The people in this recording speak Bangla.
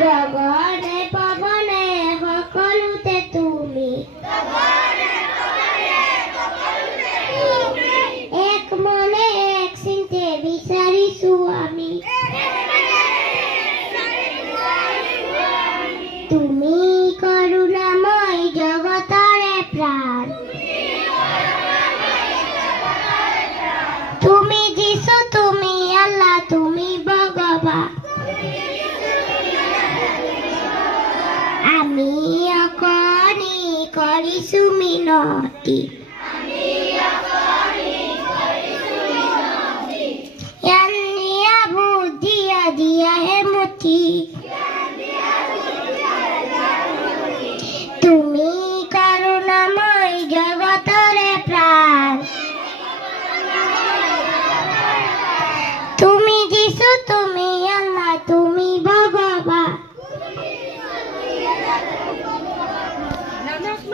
গগনে পবনে সকলোতে তুমি, এক মনে এক চিন্তে বিচাৰিছো আমি, তুমি করুণাময় জগতরে প্রাণ, তুমি যিশু, তুমি আল্লাহ, তুমি ভগবান। আমি অকণি কৰিছো মিনতি।